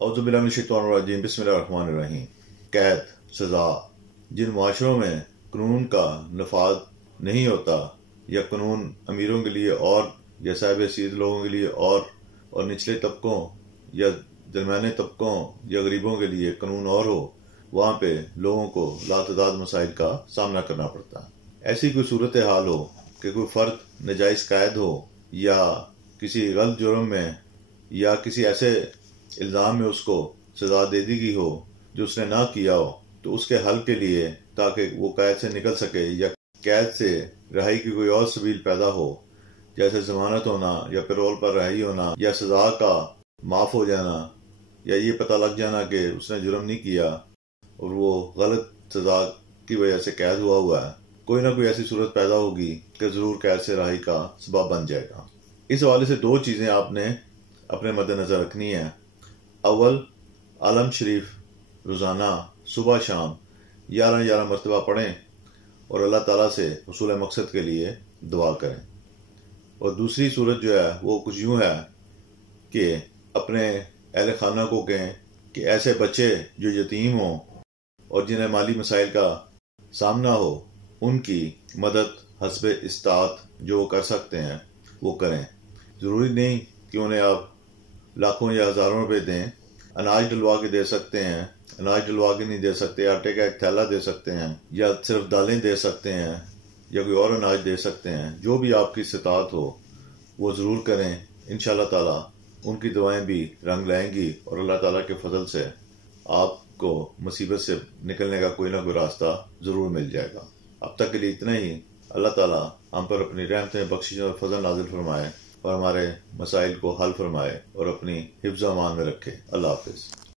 औज़ु बिल्लाहि मिनश्शैतानिर्रजीम बिस्मिल्लाहिर्रहमानिर्रहीम। कैद सज़ा। जिन माशरों में कानून का नफाज नहीं होता या कानून अमीरों के लिए और या साहिब हैसियत लोगों के लिए और निचले तबकों या दरमियाने तबकों या गरीबों के लिए कानून और हो, वहाँ पे लोगों को लातदाद मसाइल का सामना करना पड़ता है। ऐसी कोई सूरत हाल हो कि कोई फ़र्द नाजायज़ कैद हो या किसी गलत जुर्म में या किसी ऐसे इल्ज़ाम में उसको सज़ा दे दी गई हो जो उसने ना किया हो, तो उसके हल के लिए ताकि वो कैद से निकल सके या कैद से रहाई की कोई और सबील पैदा हो, जैसे ज़मानत होना या पैरोल पर रहाई होना या सज़ा का माफ़ हो जाना या ये पता लग जाना कि उसने जुर्म नहीं किया और वो गलत सज़ा की वजह से कैद हुआ है, कोई ना कोई ऐसी सूरत पैदा होगी कि ज़रूर कैद से रहाई का सबब बन जाएगा। इस हवाले से दो चीज़ें आपने अपने मद्देनज़र रखनी है। अव्वल, आलम शरीफ रोज़ाना सुबह शाम 11 मरतबा पढ़ें और अल्लाह ताला से हुसूल मकसद के लिए दुआ करें। और दूसरी सूरत जो है वो कुछ यूँ है कि अपने अहल खाना को कहें कि ऐसे बच्चे जो यतीम हों और जिन्हें माली मसाइल का सामना हो, उनकी मदद हस्बे इस्तात जो वो कर सकते हैं वो करें। ज़रूरी नहीं कि उन्हें आप लाखों या हज़ारों रुपए दें। अनाज डलवा के दे सकते हैं, अनाज डलवा के नहीं दे सकते, आटे का एक थैला दे सकते हैं या सिर्फ दालें दे सकते हैं या कोई और अनाज दे सकते हैं। जो भी आपकी इस्तात हो वो ज़रूर करें। इंशाअल्लाह ताला उनकी दुआएं भी रंग लाएंगी और अल्लाह ताला के फजल से आपको मुसीबत से निकलने का कोई ना कोई रास्ता ज़रूर मिल जाएगा। अब तक के लिए इतना ही। अल्लाह ताला हम पर अपनी रहमतें बख्शिश और फजल नाज़िल फरमाए और हमारे मसाइल को हल फरमाए और अपनी हिफ्ज़ अमान में रखे। अल्लाह हाफ़िज़।